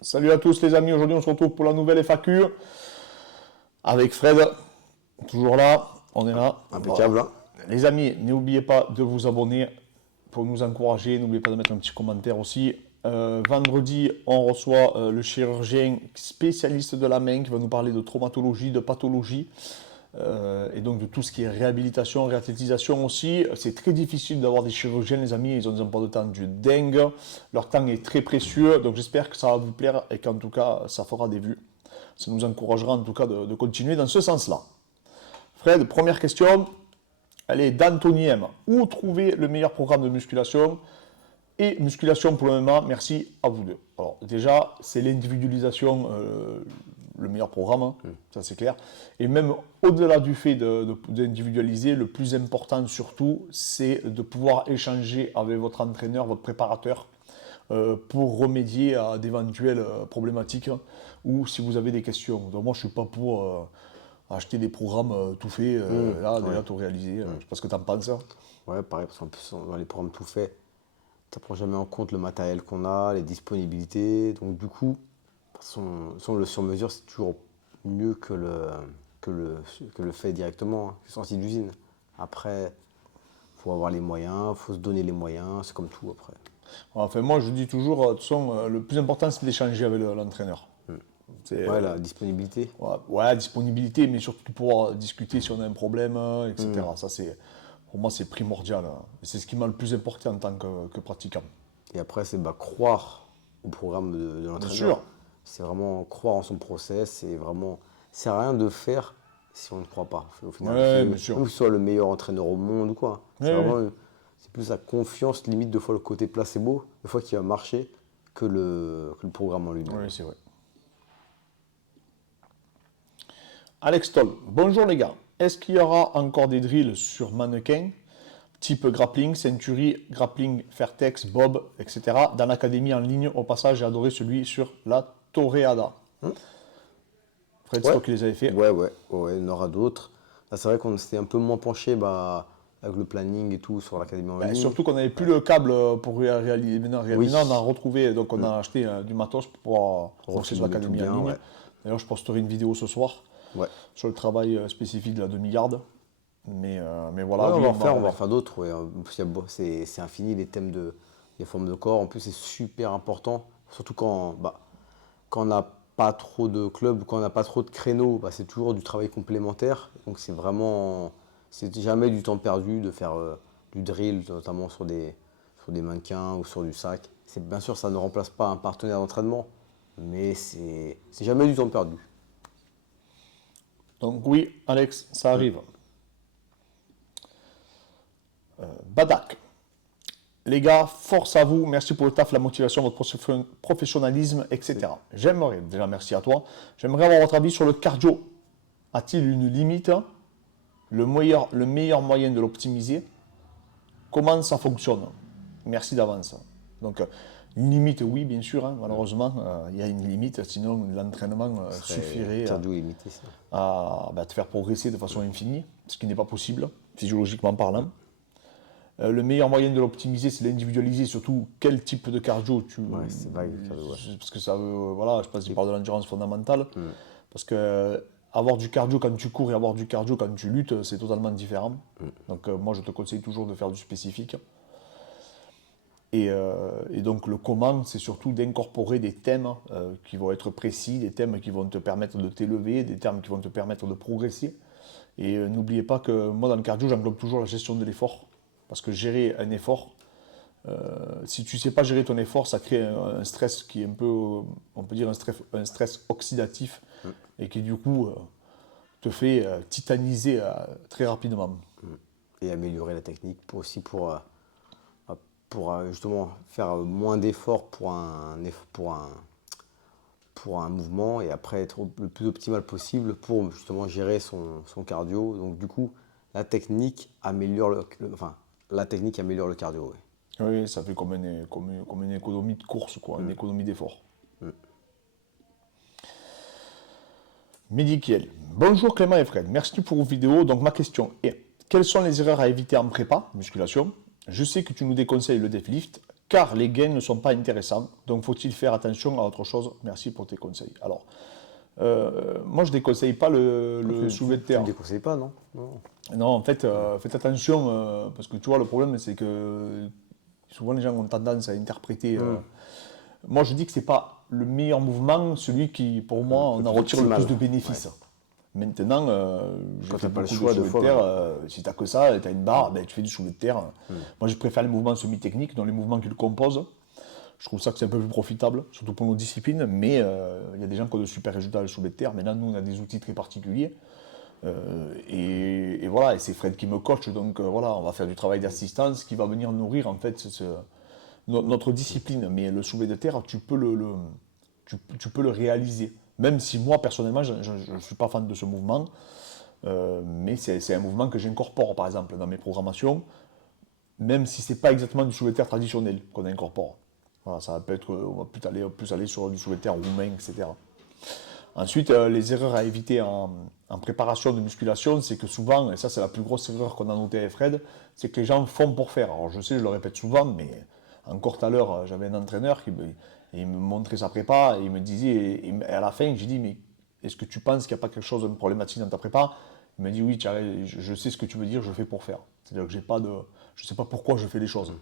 Salut à tous les amis, aujourd'hui on se retrouve pour la nouvelle FAQ avec Fred, toujours là, on est là. Impeccable. Voilà. Les amis, n'oubliez pas de vous abonner pour nous encourager, n'oubliez pas de mettre un petit commentaire aussi. Vendredi, on reçoit le chirurgien spécialiste de la main qui va nous parler de traumatologie, de pathologie. Et donc de tout ce qui est réhabilitation, réathlétisation aussi. C'est très difficile d'avoir des chirurgiens, les amis, ils ont des emplois de temps du dingue. Leur temps est très précieux, donc j'espère que ça va vous plaire et qu'en tout cas, ça fera des vues. Ça nous encouragera en tout cas de continuer dans ce sens-là. Fred, première question, elle est d'Anthony M. Où trouver le meilleur programme de musculation et musculation pour le MMA? Merci à vous deux. Alors déjà, c'est l'individualisation, le meilleur programme, hein, ça c'est clair. Et même au-delà du fait d'individualiser, le plus important surtout, c'est de pouvoir échanger avec votre entraîneur, votre préparateur, pour remédier à d'éventuelles problématiques ou si vous avez des questions. Donc moi je ne suis pas pour acheter des programmes tout faits, là déjà tout réalisé. Je ne sais pas ce que tu en penses. Ouais, pareil, parce qu'en plus, dans les programmes tout faits, tu ne prends jamais en compte le matériel qu'on a, les disponibilités. Donc du coup, le sur-mesure, c'est toujours mieux que le fait directement, que sorti d'usine. Après, il faut avoir les moyens, il faut se donner les moyens, c'est comme tout après. Enfin, moi je dis toujours, de toute façon, le plus important c'est d'échanger avec l'entraîneur. Ouais, la disponibilité. Ouais, disponibilité, mais surtout pouvoir discuter si on a un problème, etc. Ça, pour moi, c'est primordial. C'est ce qui m'a le plus importé en tant que pratiquant. Et après, c'est croire au programme de Bien l'entraîneur. sûr. C'est vraiment croire en son process. C'est vraiment. Ça sert à rien de faire si on ne croit pas. Au final, Ouais, bien sûr. même que ce soit le meilleur entraîneur au monde ou quoi. C'est Ouais, vraiment. C'est plus la confiance, limite, de fois le côté placebo, de fois qui va marcher, que le programme en lui-même. Oui, c'est vrai. Alex Toll, bonjour les gars. Est-ce qu'il y aura encore des drills sur mannequin, type grappling, century, grappling, fairtex, bob, etc. dans l'académie en ligne? Au passage, j'ai adoré celui sur la toreada. Fred, c'est toi qui les avais fait. Ouais, il y en aura d'autres. Là, c'est vrai qu'on s'était un peu moins penché avec le planning et tout sur l'académie en ligne. Surtout qu'on n'avait plus le câble pour réaliser. Maintenant, on a retrouvé, donc on a acheté du matos pour pouvoir refaire sur l'académie en ligne. Ouais. D'ailleurs, je posterai une vidéo ce soir sur le travail spécifique de la demi-garde. Mais voilà. Ouais, on va en faire d'autres. Ouais. C'est infini les thèmes les formes de corps. En plus, c'est super important. Surtout quand on n'a pas trop de clubs, quand on n'a pas trop de créneaux, c'est toujours du travail complémentaire. Donc c'est jamais du temps perdu de faire du drill, notamment sur des mannequins ou sur du sac. Bien sûr, ça ne remplace pas un partenaire d'entraînement, mais c'est jamais du temps perdu. Donc oui, Alex, ça arrive. Badak. Les gars, force à vous, merci pour le taf, la motivation, votre professionnalisme, etc. J'aimerais, déjà merci à toi, j'aimerais avoir votre avis sur le cardio. A-t-il une limite? Le meilleur moyen de l'optimiser? Comment ça fonctionne? Merci d'avance. Donc, une limite, oui, bien sûr, hein, malheureusement, il y a une limite, sinon l'entraînement suffirait à te faire progresser de façon infinie, ce qui n'est pas possible, physiologiquement parlant. Le meilleur moyen de l'optimiser, c'est l'individualiser, surtout quel type de cardio tu... c'est vague, le cardio, Parce que ça veut... Voilà, je pense qu'il parle de l'endurance fondamentale. Parce que avoir du cardio quand tu cours et avoir du cardio quand tu luttes, c'est totalement différent. Donc moi, je te conseille toujours de faire du spécifique. Et donc le comment, c'est surtout d'incorporer des thèmes qui vont être précis, des thèmes qui vont te permettre de t'élever, des thèmes qui vont te permettre de progresser. Et n'oubliez pas que moi, dans le cardio, j'englobe toujours la gestion de l'effort. Parce que gérer un effort, si tu ne sais pas gérer ton effort, ça crée un stress qui est un peu, on peut dire un stress oxydatif et qui du coup te fait titaniser très rapidement. Et améliorer la technique pour justement faire moins d'efforts pour un mouvement et après être le plus optimal possible pour justement gérer son cardio. Donc du coup, la technique améliore le cardio. Oui, ça fait comme une économie de course, quoi, une économie d'effort. Medikiel. Bonjour Clément et Fred, merci pour vos vidéos. Donc ma question est, quelles sont les erreurs à éviter en prépa, musculation? Je sais que tu nous déconseilles le deadlift car les gains ne sont pas intéressants. Donc faut-il faire attention à autre chose? Merci pour tes conseils. Alors, moi je ne déconseille pas le soulevé de Tu terre. ne déconseilles pas, non? Non. Non, en fait, faites attention, parce que tu vois, le problème c'est que souvent les gens ont tendance à interpréter. Moi je dis que c'est pas le meilleur mouvement, celui qui, pour moi, on en plus retire le optimal. plus de bénéfices. Maintenant, j'ai Quand fait t'as pas le beaucoup choix, de des soulevé de fois, terre. Si tu n'as que ça, et tu as une barre, ben, tu fais du soulevé de terre. Moi, je préfère les mouvements semi-techniques, donc les mouvements qui le composent. Je trouve ça que c'est un peu plus profitable, surtout pour nos disciplines. Mais il y a des gens qui ont de super résultats à le soulevé de terre. Maintenant, nous, on a des outils très particuliers. Et voilà, et c'est Fred qui me coach. Donc voilà, on va faire du travail d'assistance qui va venir nourrir en fait notre discipline. Mais le soulevé de terre, tu peux tu peux le réaliser. Même si moi, personnellement, je ne suis pas fan de ce mouvement, mais c'est un mouvement que j'incorpore, par exemple, dans mes programmations, même si ce n'est pas exactement du soulevé de terre traditionnel qu'on incorpore. Voilà, ça peut être, on va plus aller sur du soulevé de terre roumain, etc. Ensuite, les erreurs à éviter en préparation de musculation, c'est que souvent, et ça c'est la plus grosse erreur qu'on a notée avec Fred, c'est que les gens font pour faire. Alors je sais, je le répète souvent, mais encore tout à l'heure, j'avais un entraîneur qui il me montrait sa prépa et il me disait, et à la fin, j'ai dit, mais est-ce que tu penses qu'il n'y a pas quelque chose de problématique dans ta prépa? Il m'a dit, oui, je sais ce que tu veux dire, je fais pour faire. C'est-à-dire que je ne sais pas pourquoi je fais les choses.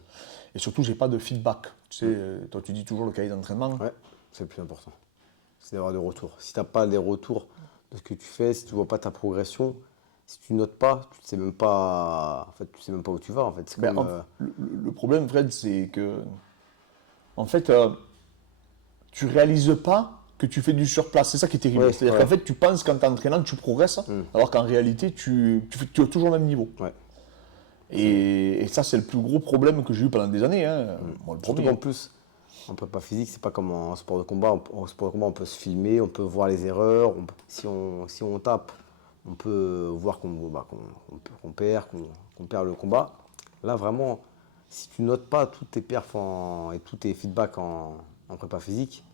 Et surtout, je n'ai pas de feedback. Tu sais, toi tu dis toujours le cahier d'entraînement. Ouais, c'est le plus important. C'est d'avoir des retours. Si tu n'as pas des retours de ce que tu fais, si tu ne vois pas ta progression, si tu notes pas, tu ne sais même pas. En fait, tu sais même pas où tu vas. En fait, c'est comme, Le problème, Fred, c'est que, en fait, tu réalises pas que tu fais du surplace. C'est ça qui est terrible. Ouais, C'est-à-dire ouais. qu'en fait, tu penses qu'en t'entraînant, tu progresses, alors qu'en réalité, tu es toujours au même niveau. Ouais. Et ça, c'est le plus gros problème que j'ai eu pendant des années. Hein. Moi, le Surtout premier. qu'en plus, en prépa physique, c'est pas comme en sport de combat. En sport de combat, on peut se filmer, on peut voir les erreurs. Si on tape, on peut voir qu'on perd, qu'on perd le combat. Là, vraiment, si tu notes pas tous tes perfs et tous tes feedbacks en prépa physique,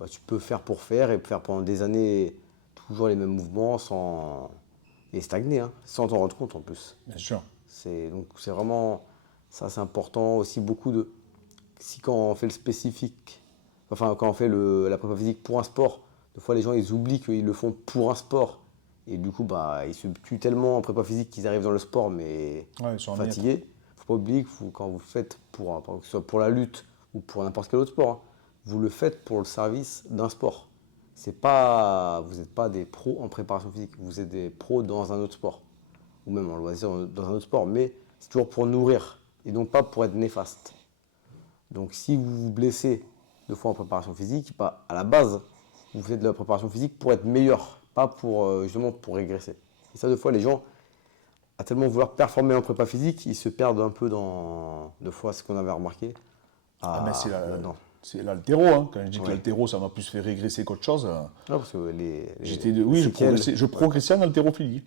bah, tu peux faire pour faire et faire pendant des années toujours les mêmes mouvements et stagner, hein, sans t'en rendre compte en plus. Bien sûr. Donc c'est vraiment, ça c'est important aussi si quand on fait le spécifique, enfin quand on fait la prépa physique pour un sport, des fois les gens ils oublient qu'ils le font pour un sport et du coup bah ils se tuent tellement en prépa physique qu'ils arrivent dans le sport mais Ouais, ils sont fatigués. Faut pas oublier que quand vous faites que ce soit pour la lutte ou pour n'importe quel autre sport, hein, vous le faites pour le service d'un sport. Vous n'êtes pas des pros en préparation physique, vous êtes des pros dans un autre sport ou même en loisir dans un autre sport, mais c'est toujours pour nourrir et donc pas pour être néfaste. Donc si vous vous blessez 2 fois en préparation physique, bah, à la base, vous faites de la préparation physique pour être meilleur, pas pour justement pour régresser. Et ça, 2 fois, les gens, à tellement vouloir performer en prépa physique, ils se perdent un peu dans 2 fois ce qu'on avait remarqué. Mais Là-dedans. c'est l'haltéro. Hein. Quand je dis que Ouais. l'haltéro, ça m'a plus fait régresser qu'autre chose. Non, parce que Oui, séquelles- je progressais en haltérophilie.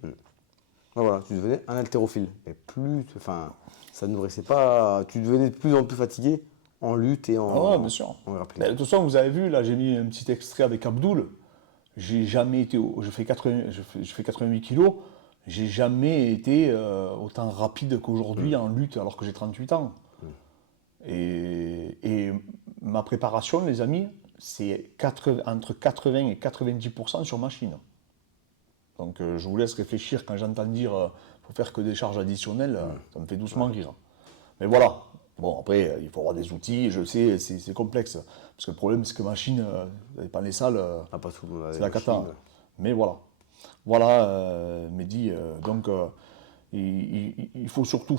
Voilà, tu devenais un haltérophile. Mais ça ne nourrissait pas. Tu devenais de plus en plus fatigué en lutte et Ah ouais, bien sûr. en grappling. Mais de toute façon, vous avez vu, là, j'ai mis un petit extrait avec Abdoul. J'ai jamais été. Je fais 88 kilos. J'ai jamais été autant rapide qu'aujourd'hui en lutte, alors que j'ai 38 ans. Et ma préparation, les amis, c'est entre 80 et 90% sur machine. Donc je vous laisse réfléchir quand j'entends dire faut faire que des charges additionnelles, ça me fait doucement rire. Mais voilà. Bon, après, il faut avoir des outils, je sais, c'est complexe. Parce que le problème, c'est que machine, vous n'avez pas les salles, Pas tout le monde a c'est des la cata. machines. Mais voilà. Voilà, Mehdi. Donc, il faut surtout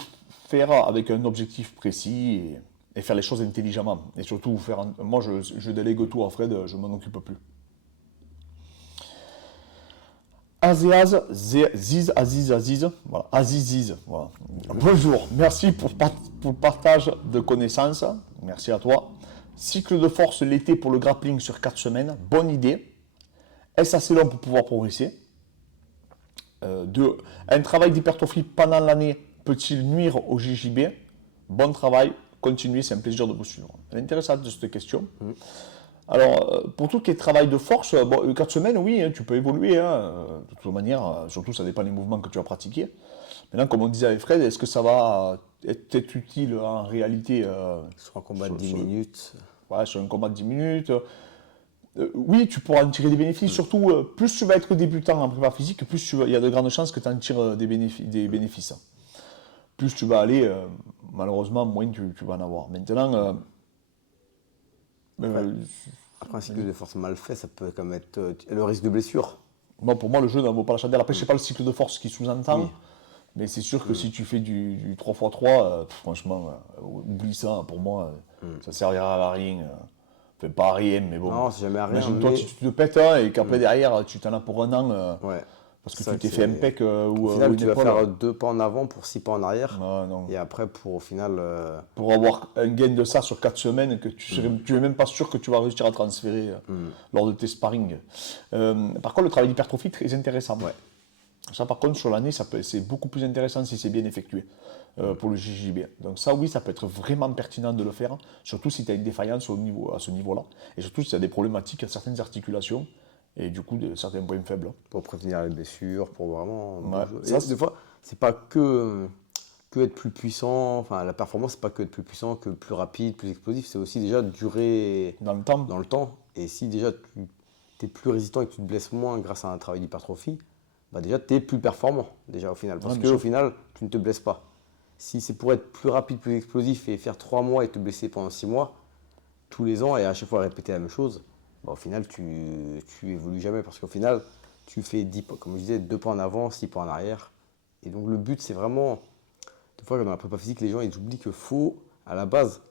faire avec un objectif précis et faire les choses intelligemment. Et surtout, moi, je délègue tout à Fred, je ne m'en occupe plus. Azéaz, Aziz, voilà, Aziziz, voilà. Bonjour, merci pour le partage de connaissances, merci à toi. Cycle de force l'été pour le grappling sur 4 semaines, bonne idée. Est-ce assez long pour pouvoir progresser? 2. Un travail d'hypertrophie pendant l'année peut-il nuire au JJB? Bon travail, continuez, c'est un plaisir de vous suivre. Elle est intéressante cette question. Alors, pour tout ce qui est travail de force, 4 semaines, oui, hein, tu peux évoluer. Hein, de toute manière, surtout ça dépend des mouvements que tu vas pratiquer. Maintenant, comme on disait avec Fred, est-ce que ça va être utile en réalité Sur un combat de 10 minutes. Ouais, sur un combat de 10 minutes. Oui, tu pourras en tirer des bénéfices. Surtout, plus tu vas être débutant en prépa physique, plus il y a de grandes chances que tu en tires des bénéfices. Plus tu vas aller, malheureusement, moins tu vas en avoir. Maintenant, Après, un cycle de force mal fait, ça peut quand même être le risque de blessure. bon, pour moi, le jeu n'en vaut pas la chandelle. Après, je ne sais pas le cycle de force qui sous-entend, Oui. mais c'est sûr que si tu fais du 3x3, franchement, oublie ça. Pour moi, ça ne servira à rien. Enfin, pas à rien, mais bon. Non, c'est jamais à rien. Imagine-toi Mais... si tu te pètes et qu'après derrière, tu t'en as pour un an Ouais. parce que C'est tu vrai t'es que fait un c'est- pec Au ou final, une tu vas épaule. faire 2 pas en avant pour 6 pas en arrière. Non, non. Et après, pour au final. Pour avoir un gain de ça sur 4 semaines, que tu n'es même pas sûr que tu vas réussir à transférer lors de tes sparring. Par contre, le travail d'hypertrophie, très intéressant. Ouais. Ça, par contre, sur l'année, c'est beaucoup plus intéressant si c'est bien effectué pour le JJB. Donc ça, oui, ça peut être vraiment pertinent de le faire, surtout si tu as une défaillance à ce niveau-là, et surtout si tu as des problématiques à certaines articulations, et du coup, certains points faibles. Pour prévenir les blessures, pour vraiment. Ouais, Et ça, des fois, c'est pas que être plus puissant. Enfin, la performance, c'est pas que être plus puissant, que plus rapide, plus explosif. C'est aussi déjà durer dans le temps. dans le temps. Et si déjà tu es plus résistant et que tu te blesses moins grâce à un travail d'hypertrophie, bah déjà tu es plus performant déjà au final. Parce Ouais, que bien sûr. au final, tu ne te blesses pas. Si c'est pour être plus rapide, plus explosif et faire 3 mois et te blesser pendant 6 mois, tous les ans et à chaque fois répéter la même chose, bah, au final tu évolues jamais. Parce qu'au final, tu fais 10 pas, comme je disais, 2 pas en avant, 6 pas en arrière. Et donc le but c'est vraiment, des fois dans la prépa physique, les gens ils oublient que faut, à la base,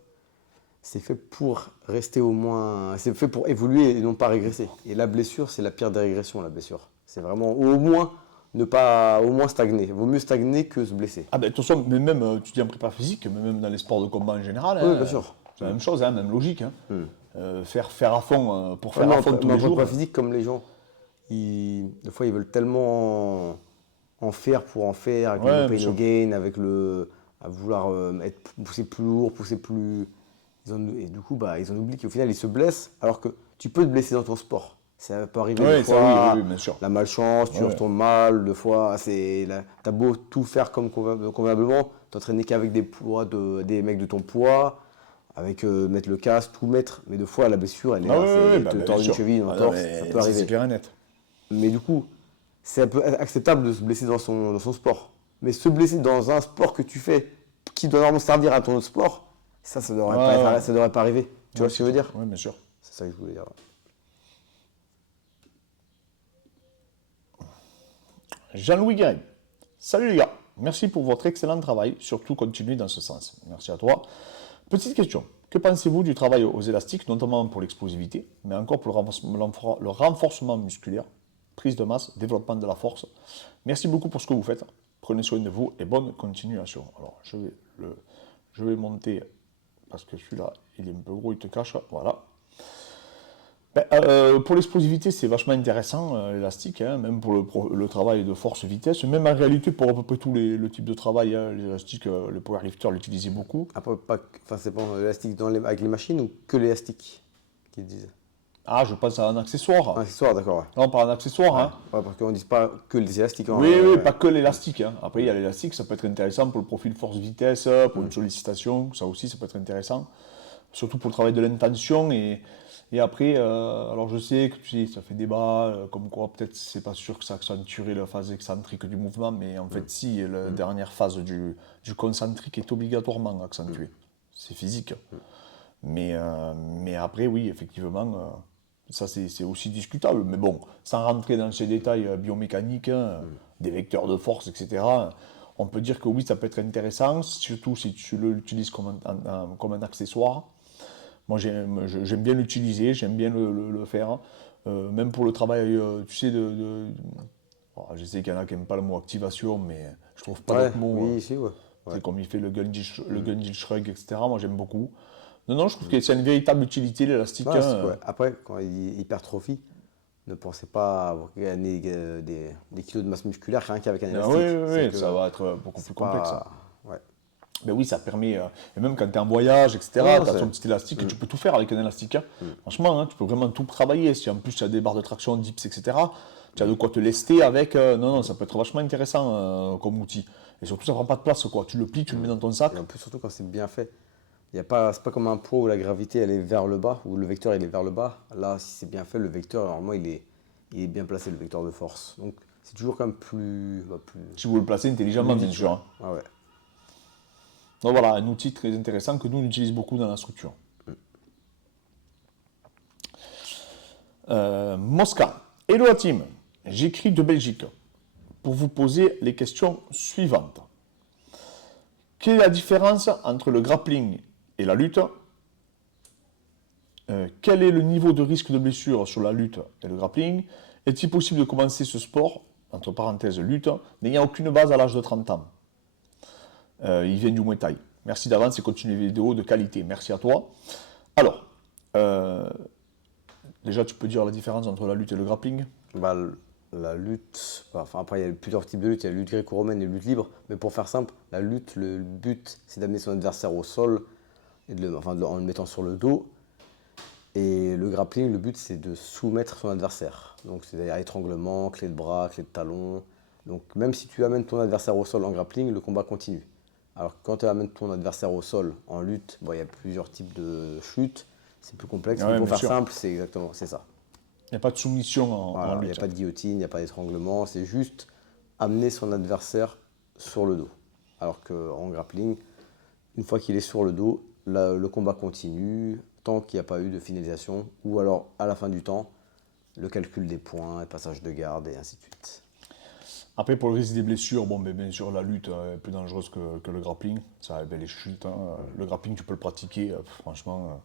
c'est fait pour rester au moins. C'est fait pour évoluer et non pas régresser. Et la blessure, c'est la pire des régressions, la blessure. C'est vraiment au moins ne pas au moins stagner. Vaut mieux stagner que se blesser. Ah ben, de toute façon, mais même, tu dis en prépa physique, mais même dans les sports de combat en général, Oui, hein, bien sûr. c'est la même chose, hein, même logique. Hein. Faire à fond, pour faire Mais à fond tous en les jours. prépa physique, comme les gens, des fois, ils veulent tellement en faire pour en faire, avec Ouais, le bien pain sûr. no gain, avec le. À vouloir pousser plus lourd, pousser plus. Et du coup, bah, ils en oublient qu'au final, ils se blessent, alors que tu peux te blesser dans ton sport. Ça peut arriver Ouais, des ça, fois, oui, bien sûr. la malchance, tu Ouais. retournes mal, des fois, t'as beau tout faire comme convenablement, t'entraîner qu'avec des poids, des mecs de ton poids, avec mettre le casque, tout mettre, mais des fois, la blessure, elle est Ah là, oui, c'est bah, te bien tordre une sûr. cheville, une Ah non, entorse, mais ça peut ça, c'est arriver. clair et net. Mais du coup, c'est un peu acceptable de se blesser dans son sport. Mais se blesser dans un sport que tu fais, qui doit normalement servir à ton autre sport, ça devrait Ouais, pas ouais. ça devrait pas arriver. Tu vois ce que je veux dire? Oui, bien sûr. C'est ça que je voulais dire. Jean-Louis Guérin. Salut les gars, merci pour votre excellent travail, surtout continuez dans ce sens. Merci à toi. Petite question, que pensez-vous du travail aux élastiques, notamment pour l'explosivité, mais encore pour le renforcement musculaire, prise de masse, développement de la force? Merci beaucoup pour ce que vous faites. Prenez soin de vous et bonne continuation. Alors, je vais monter, parce que celui-là, il est un peu gros, il te cache. Voilà. Pour l'explosivité, c'est vachement intéressant, l'élastique, hein, même pour le travail de force-vitesse, même en réalité pour à peu près tous le type de travail, hein, l'élastique, le powerlifter l'utilisait beaucoup. Après, c'est pas l'élastique avec les machines ou que l'élastique qu'ils disent? Ah, je pense à un accessoire. Un accessoire, d'accord, ouais. Non, pas un accessoire. Hein. Ouais, parce qu'on ne dit pas que les élastiques. Hein, Oui, ouais, oui, ouais. pas que l'élastique. Hein. Après, il y a l'élastique, ça peut être intéressant pour le profil force-vitesse, pour une sollicitation, ça aussi, ça peut être intéressant. Surtout pour le travail de l'intention. Et après, alors je sais que tu sais, ça fait débat, comme quoi peut-être c'est pas sûr que ça accentuerait la phase excentrique du mouvement, mais en fait, si, la dernière phase du concentrique est obligatoirement accentuée. C'est physique. Mais après, oui, effectivement, ça c'est aussi discutable. Mais bon, sans rentrer dans ces détails biomécaniques, hein, des vecteurs de force, etc., on peut dire que oui, ça peut être intéressant, surtout si tu l'utilises comme un accessoire. Moi, j'aime bien l'utiliser, j'aime bien le faire. Même pour le travail, tu sais, oh, je sais qu'il y en a qui n'aiment pas le mot activation, mais je trouve pas Ouais, d'autre mot. oui, si, ouais. C'est comme il fait le Gundy Shrug, etc. Moi, j'aime beaucoup. Non, je trouve que c'est une véritable utilité, l'élastique. Ouais, hein. ouais. Après, quand il dit hypertrophie, ne pensez pas avoir gagné des kilos de masse musculaire rien qu'avec un Ah élastique. oui, Que ça va être beaucoup plus c'est complexe. pas- Ouais. Ben oui, ça permet, et même quand tu es en voyage, etc., tu Ouais, as c'est- ton petit élastique, tu peux tout faire avec un élastique. Hein. Franchement, hein, tu peux vraiment tout travailler. Si en plus tu as des barres de traction, dips, etc., Tu as de quoi te lester avec. Non, ça peut être vachement intéressant comme outil. Et surtout, ça prend pas de place, quoi. Tu le plies, tu le mets dans ton sac. Et en plus, surtout quand c'est bien fait. C'est pas comme un poids où la gravité elle est vers le bas, où le vecteur il est vers le bas. Là, si c'est bien fait, le vecteur, normalement, il est bien placé, le vecteur de force. Donc, c'est toujours quand même plus Si vous le placez intelligemment, bien ludique, sûr. ouais. Hein. Ah ouais. Donc voilà, un outil très intéressant que nous, on utilise beaucoup dans la structure. Mosca. Hello la team, j'écris de Belgique pour vous poser les questions suivantes. Quelle est la différence entre le grappling et la lutte? Quel est le niveau de risque de blessure sur la lutte et le grappling? Est-il possible de commencer ce sport, entre parenthèses lutte, n'ayant aucune base à l'âge de 30 ans? Il vient du Muay Thai. Merci d'avance et continue les vidéos de qualité. Merci à toi. Alors, déjà tu peux dire la différence entre la lutte et le grappling? Bah, la lutte, enfin après il y a plusieurs types de lutte, il y a la lutte gréco-romaine et la lutte libre, mais pour faire simple, la lutte, le but c'est d'amener son adversaire au sol, et en le mettant sur le dos, et le grappling, le but c'est de soumettre son adversaire, donc c'est-à-dire étranglement, clé de bras, clé de talon, donc même si tu amènes ton adversaire au sol en grappling, le combat continue. Alors que quand tu amènes ton adversaire au sol en lutte, bon, il y a plusieurs types de chutes, c'est plus complexe, Ouais, mais pour bien faire sûr. simple, c'est ça. Il n'y a pas de soumission en Voilà, il n'y a lutte. pas de guillotine, il n'y a pas d'étranglement, c'est juste amener son adversaire sur le dos. Alors qu'en grappling, une fois qu'il est sur le dos, le combat continue tant qu'il n'y a pas eu de finalisation, ou alors à la fin du temps, le calcul des points, le passage de garde et ainsi de suite. Après, pour le risque des blessures, bon, bien sûr, la lutte est plus dangereuse que le grappling. Ça, les chutes, hein. Le grappling, tu peux le pratiquer, franchement,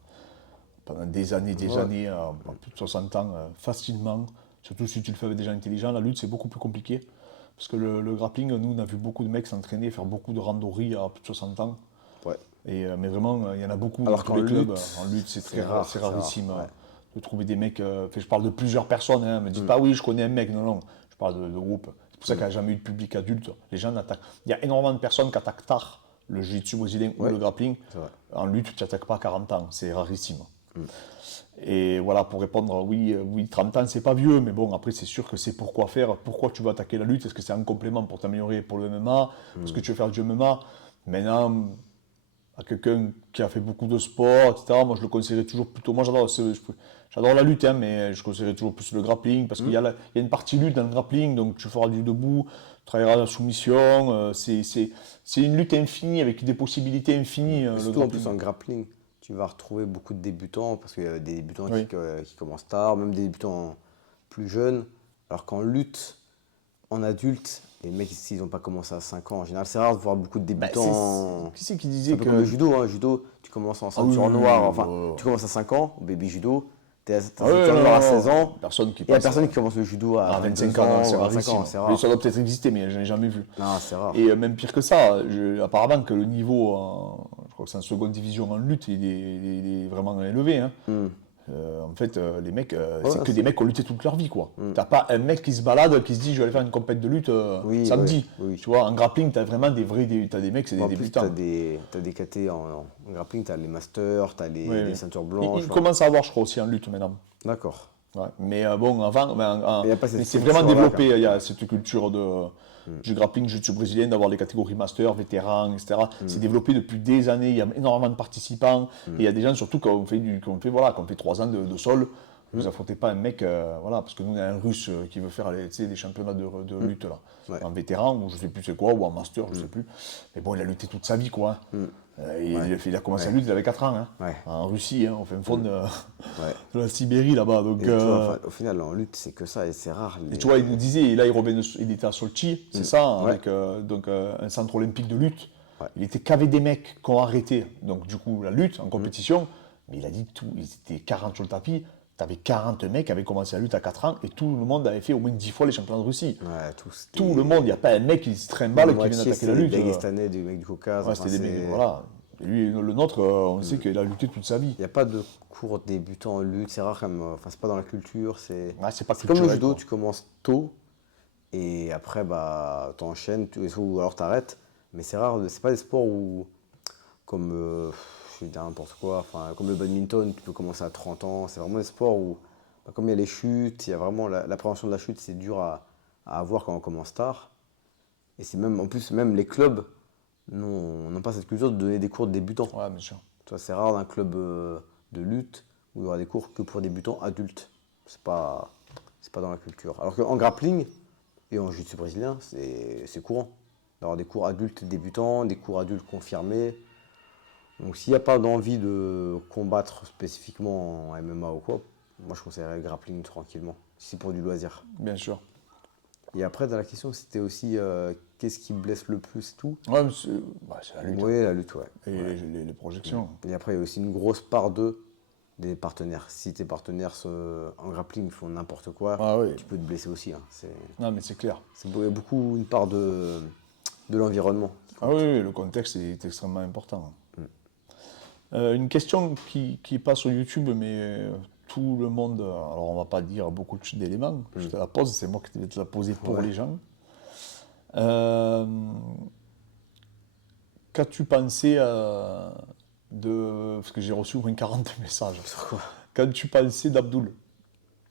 pendant des années, Ouais. à plus de 60 ans, facilement. Surtout si tu le fais avec des gens intelligents. La lutte, c'est beaucoup plus compliqué. Parce que le grappling, nous, on a vu beaucoup de mecs s'entraîner, faire beaucoup de randonnées à plus de 60 ans. Ouais. Mais vraiment, il y en a beaucoup dans Alors tous qu'en les clubs. lutte, En lutte, c'est c'est très rare, c'est c'est rare, rarissime ouais. de trouver des mecs. Je parle de plusieurs personnes. Hein, me dites pas, oui, je connais un mec. Non, non. Je parle de groupe. C'est pour ça qu'il n'y a jamais eu de public adulte. Les gens n'attaquent. Il y a énormément de personnes qui attaquent tard le jiu-jitsu brésilien ou Ouais, le grappling. c'est vrai. En lutte, tu n'attaques pas à 40 ans. C'est rarissime. Et voilà, pour répondre, oui, 30 ans, c'est pas vieux, mais bon, après, c'est sûr que c'est pourquoi faire, pourquoi tu veux attaquer la lutte, est-ce que c'est un complément pour t'améliorer pour le MMA, est-ce que tu veux faire du MMA? Maintenant, à quelqu'un qui a fait beaucoup de sport, etc., moi, je le conseillerais toujours plutôt, moi, j'adore la lutte, hein, mais je conseillerais toujours plus le grappling, parce qu'il y a une partie lutte dans le grappling, donc tu feras du debout, tu travailleras la soumission, c'est une lutte infinie, avec des possibilités infinies, Et le surtout en grappling. plus en grappling, tu vas retrouver beaucoup de débutants, parce qu'il y a des débutants Oui. qui commencent tard, même des débutants plus jeunes. Alors qu'en lutte, en adulte, les mecs, s'ils n'ont pas commencé à 5 ans, en général, c'est rare de voir beaucoup de Bah, débutants. qui c'est qui C'est disait un peu comme le que... judo, hein. Judo, tu commences en Ah oui, ceinture oui, noire, oui, enfin, oui. tu commences à 5 ans, au baby judo, t'es à Ah ouais, ceinture non, noire à non, 16 ans, personne qui et il y a passe personne qui commence le judo à à 22 25 ans, non, ans c'est ou à 25 rarissime. ans, c'est Mais rare. ça doit peut-être exister, mais je n'ai jamais vu. Non, c'est rare. Et même pire que ça, apparemment que le niveau, je crois que c'est en seconde division en lutte, il est vraiment élevé. Hein. En fait, les mecs, c'est Ouais, que des mecs qui ont lutté toute leur vie, quoi. Mm. T'as pas un mec qui se balade, qui se dit je vais aller faire une compète de lutte Oui, samedi. oui. Tu vois, en grappling, t'as vraiment t'as des mecs, c'est des En plus, tu débutants. as des KT en grappling, tu as les masters, tu as Oui, les oui. ceintures Il, blanches. il Enfin, commence à avoir, je crois, aussi en lutte maintenant. d'accord. Ouais. Mais bon, avant, Mais y a pas mais cette c'est vraiment culture-là, développé. quand même. Il y a Ouais. cette culture du grappling, jiu-jitsu brésilien, d'avoir les catégories master, vétérans, etc. C'est développé depuis des années. Il y a énormément de participants. Et il y a des gens surtout qui ont fait, voilà, qui ont fait 3 ans de sol. Vous affrontez pas un mec, voilà, parce que nous, on a un russe qui veut faire tu sais, des championnats de lutte, là. Ouais. En vétéran, ou je sais plus c'est quoi, ou en master, je sais plus. Mais bon, il a lutté toute sa vie, quoi. Hein. Il a commencé à lutter, il avait 4 ans, hein. Ouais. En Russie, hein, au fin fond Ouais. de la Sibérie, là-bas. Donc, Et tu vois, enfin, au final, en lutte, c'est que ça, et c'est rare. et tu vois, il nous disait, et là il revient, il était à Sochi, c'est ça, hein, Ouais. avec un centre olympique de lutte. Ouais. Il était qu'avec des mecs qui ont arrêté, donc du coup, la lutte en compétition. Mais il a dit tout, ils étaient 40 sur le tapis. Tu avais 40 mecs qui avaient commencé la lutte à 4 ans et tout le monde avait fait au moins 10 fois les championnats de Russie. Ouais, tous Tout le monde, il n'y a pas un mec qui se trimballe qui vient attaquer la lutte. des Dagestanais, des mecs du Caucase. Ouais, Enfin, c'était des mecs, voilà. Et lui, le nôtre, on sait qu'il a lutté toute sa vie. il n'y a pas de cours débutant en lutte, c'est rare comme. Enfin, c'est pas dans la culture. Ouais, c'est pas C'est comme le culturel, judo, quoi. tu commences tôt et après, bah, t'enchaînes ou alors t'arrêtes. Mais c'est rare, c'est pas des sports où, comme, je vais dire n'importe quoi, enfin, comme le badminton, tu peux commencer à 30 ans. C'est vraiment des sports où Comme il y a les chutes, il y a vraiment l'appréhension de la chute, c'est dur à avoir quand on commence tard. Et c'est même, en plus, même les clubs n'ont pas cette culture de donner des cours de débutants. Ouais, bien sûr. Tu vois, c'est rare d'un club de lutte où il y aura des cours que pour débutants adultes. C'est pas dans la culture. Alors qu'en grappling et en jiu-jitsu brésilien, c'est courant d'avoir des cours adultes débutants, des cours adultes confirmés. Donc s'il n'y a pas d'envie de combattre spécifiquement en MMA ou quoi, moi je conseillerais le grappling tranquillement, si c'est pour du loisir. Bien sûr. Et après, dans la question, c'était aussi qu'est-ce qui blesse le plus et tout. Ouais, mais c'est la lutte. Oui, la lutte, ouais. Et Ouais. les projections. Et après, il y a aussi une grosse part des partenaires. Si tes partenaires en grappling font n'importe quoi, Ah oui. tu peux te blesser aussi. Hein. Non, mais c'est clair. Il y a beaucoup une part de l'environnement. Ah oui, oui, le contexte est extrêmement important. Une question qui passe sur YouTube, mais tout le monde, alors on va pas dire beaucoup d'éléments, je te la pose, c'est moi qui vais te la poser pour les gens. Qu'as-tu pensé parce que j'ai reçu au moins 40 messages. Sur quoi? Qu'as-tu pensé d'Abdoul?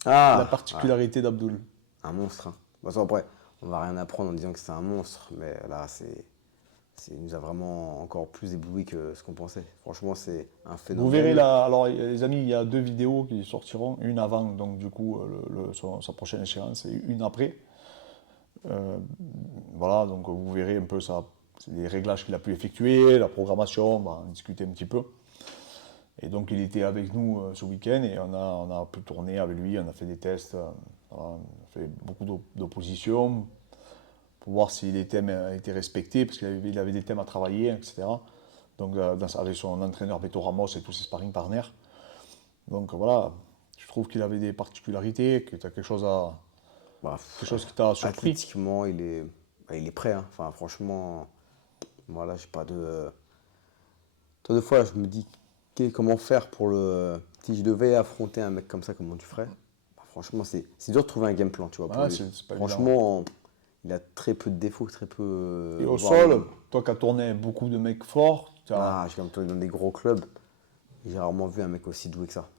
Ah, La particularité d'Abdoul. un monstre. Hein. Bon, ça, après, on va rien apprendre en disant que c'est un monstre, mais là, il nous a vraiment encore plus ébloui que ce qu'on pensait. Franchement, c'est un phénomène. Vous verrez là, alors les amis, il y a 2 vidéos qui sortiront, une avant, donc du coup, sa prochaine échéance, et une après. Voilà, donc vous verrez un peu ça, c'est les réglages qu'il a pu effectuer, la programmation, on va en discuter un petit peu. Et donc il était avec nous ce week-end et on a pu tourner avec lui, on a fait des tests, voilà, on a fait beaucoup d'oppositions pour voir si les thèmes étaient respectés, parce qu'il avait des thèmes à travailler, etc. Donc avec son entraîneur Beto Ramos et tous ses sparring partners. Donc voilà, je trouve qu'il avait des particularités, que tu as quelque chose qui t'a surpris. Athlétiquement, il est prêt. Hein. Enfin, franchement, voilà, j'ai pas de. Tant de fois, je me dis comment faire si je devais affronter un mec comme ça, comment tu ferais? Bah, franchement, c'est dur de trouver un game plan, tu vois. Pour lui. C'est pas Franchement, il a très peu de défauts, très peu. Et au sol, toi qui as tourné beaucoup de mecs forts, j'ai quand même tourné dans des gros clubs. J'ai rarement vu un mec aussi doué que ça.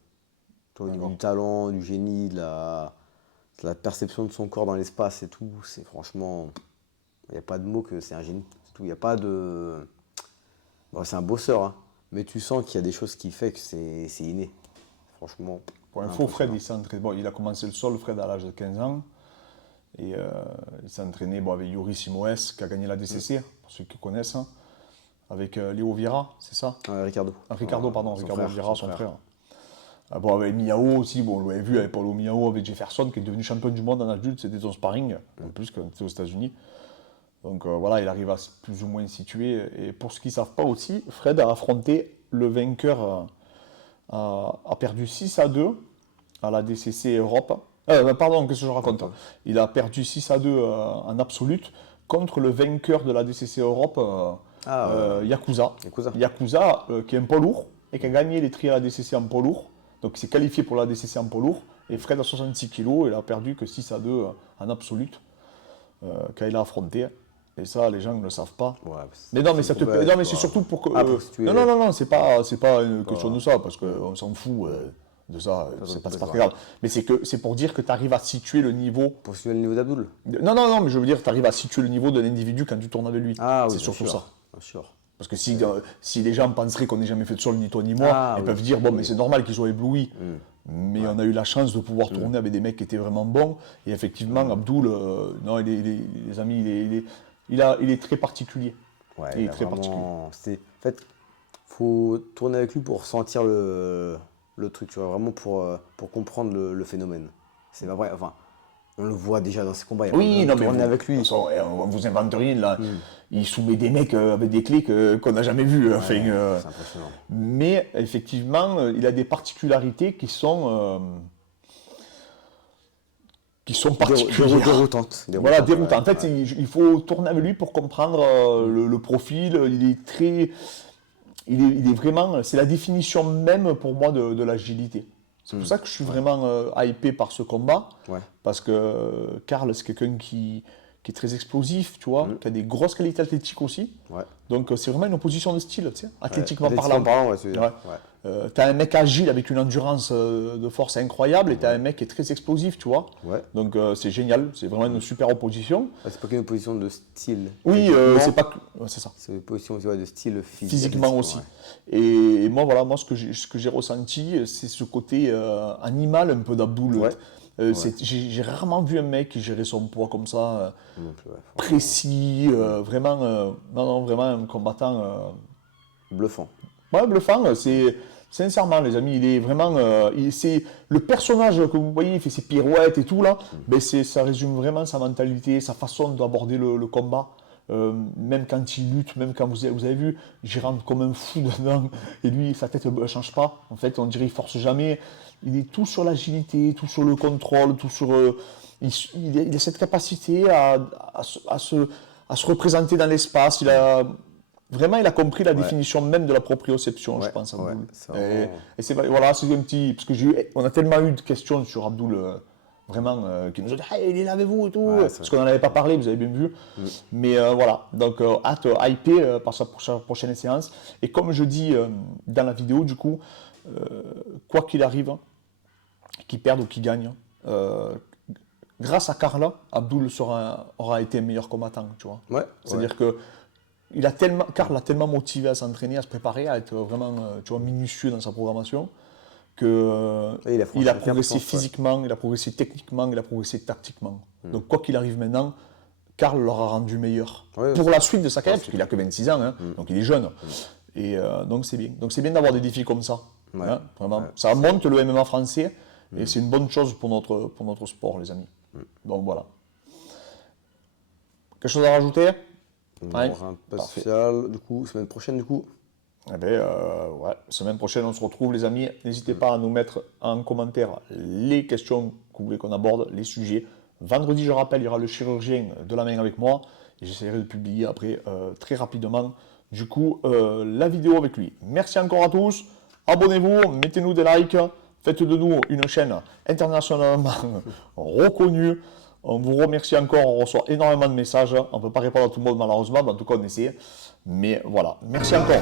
Toi, au niveau du talent, du génie, de la perception de son corps dans l'espace et tout, c'est franchement. Il n'y a pas de mots que c'est un génie. C'est tout. Il n'y a pas de. Bon, c'est un bosseur, hein, mais tu sens qu'il y a des choses qu'il fait que c'est inné. Franchement. Pour info, Fred, il a commencé le sol, Fred, à l'âge de 15 ans. Et il s'est entraîné avec Yuri Simoes, qui a gagné la DCC, pour ceux qui connaissent, hein, avec Léo Vieira, c'est ça? Ricardo. Ricardo Vieira, son frère. Avec Miao aussi, on l'avait vu avec Paulo Miao, avec Jefferson, qui est devenu champion du monde en adulte, c'était son sparring, en plus, quand il était aux États-Unis. Donc voilà, il arrive à plus ou moins situer. Et pour ceux qui ne savent pas aussi, Fred a affronté le vainqueur, a perdu 6-2 à la DCC Europe. Pardon, qu'est-ce que je raconte? Il a perdu 6-2 en absolute contre le vainqueur de la DCC Europe, Yakuza. Yakuza, qui est un poids lourd et qui a gagné les trials à la DCC en poids lourd. Donc il s'est qualifié pour la DCC en poids lourd. Et Fred a 66 kg, il a perdu que 6-2 en absolute quand il a affronté. Et ça, les gens ne le savent pas. Ouais, mais non, mais ça te plaît. Non, mais c'est surtout pour que. Non, c'est pas une question de ça, parce qu'on s'en fout de ça. C'est pas très grave. Mais c'est pour dire que tu arrives à situer le niveau. Pour situer le niveau d'Abdoul? Non, mais je veux dire, tu arrives à situer le niveau de l'individu quand tu tournes avec lui. C'est surtout ça. Bien sûr. Parce que si les gens penseraient qu'on n'ait jamais fait de sol, ni toi ni moi, ils peuvent dire, mais c'est normal qu'ils soient éblouis. Mais on a eu la chance de pouvoir tourner avec des mecs qui étaient vraiment bons. Et effectivement, Abdoul, non, les amis, il est très particulier. Ouais, il est très particulier. En fait, faut tourner avec lui pour sentir le truc, tu vois, vraiment pour comprendre le phénomène. C'est pas vrai, enfin, on le voit déjà dans ses combats. Oui, non, mais on est avec lui. On vous invente rien, là. Il soumet des mecs avec des clés qu'on n'a jamais vues. C'est impressionnant. Mais effectivement, il a des particularités qui sont particulières. Déroutantes. Voilà, déroutantes. En fait, il faut tourner avec lui pour comprendre le profil. Il est vraiment, c'est la définition même pour moi de l'agilité. C'est pour ça que je suis vraiment hypé par ce combat. Ouais. Parce que Karl, c'est quelqu'un qui qui est très explosif, tu vois, qui a des grosses qualités athlétiques aussi. Ouais. Donc c'est vraiment une opposition de style, tu sais, athlétiquement Athlétiquement parlant. ouais, tu veux dire. Ouais. Ouais. T'as un mec agile avec une endurance de force incroyable et t'as un mec qui est très explosif, tu vois. Ouais. Donc c'est génial, c'est vraiment une super opposition. C'est pas qu'une opposition de style. Oui, techniquement, c'est pas que. Ouais, c'est ça. c'est une opposition aussi, ouais, de style physique. Physiquement aussi. Ouais. Et moi, voilà, moi, ce que j'ai ressenti, c'est ce côté animal un peu d'Abdoul. Ouais. J'ai rarement vu un mec qui gérait son poids comme ça, Donc, ouais, précis, vraiment, non, non, vraiment un combattant bluffant. ouais, bluffant. C'est sincèrement, les amis, il est vraiment, c'est le personnage que vous voyez, il fait ses pirouettes et tout là, ben ça résume vraiment sa mentalité, sa façon d'aborder le combat. Même quand il lutte, même quand vous avez vu, j'y rentre comme un fou dedans, et lui, sa tête ne change pas. En fait, on dirait qu'il force jamais. Il est tout sur l'agilité, tout sur le contrôle, tout sur. Il a cette capacité à se représenter dans l'espace. Vraiment, il a compris la définition même de la proprioception, je pense, Abdoul. Et c'est voilà, c'est un petit. Parce que on a tellement eu de questions sur Abdoul. Vraiment, qui nous ont dit hey, il est là avec vous et tout, parce qu'on n'en avait pas parlé, vous avez bien vu. Mais voilà, donc hâte, hypé par sa prochaine séance. Et comme je dis dans la vidéo, du coup, quoi qu'il arrive, qu'il perde ou qu'il gagne, grâce à Carla, Abdoul aura été un meilleur combattant, tu vois. Ouais, c'est-à-dire que Carl l'a tellement motivé à s'entraîner, à se préparer, à être vraiment tu vois, minutieux dans sa programmation, qu'il a progressé physiquement, il a progressé techniquement, il a progressé tactiquement. Donc quoi qu'il arrive maintenant, Carl l'aura rendu meilleur. Pour la suite de sa carrière, parce qu'il n'a que 26 ans, hein, donc il est jeune. Et donc c'est bien. Donc c'est bien d'avoir des défis comme ça. Hein, vraiment. Ça monte le MMA français, et c'est une bonne chose pour notre sport, les amis. Donc voilà. Quelque chose à rajouter? Rien de spécial, du coup, semaine prochaine, du coup. Eh bien, ouais, semaine prochaine, on se retrouve, les amis. N'hésitez pas à nous mettre en commentaire les questions que vous voulez qu'on aborde, les sujets. Vendredi, je rappelle, il y aura le chirurgien de la main avec moi. Et j'essaierai de publier après très rapidement, du coup, la vidéo avec lui. Merci encore à tous. Abonnez-vous, mettez-nous des likes. Faites de nous une chaîne internationalement reconnue. On vous remercie encore, on reçoit énormément de messages. On ne peut pas répondre à tout le monde malheureusement, mais en tout cas on essaie. Mais voilà, merci encore.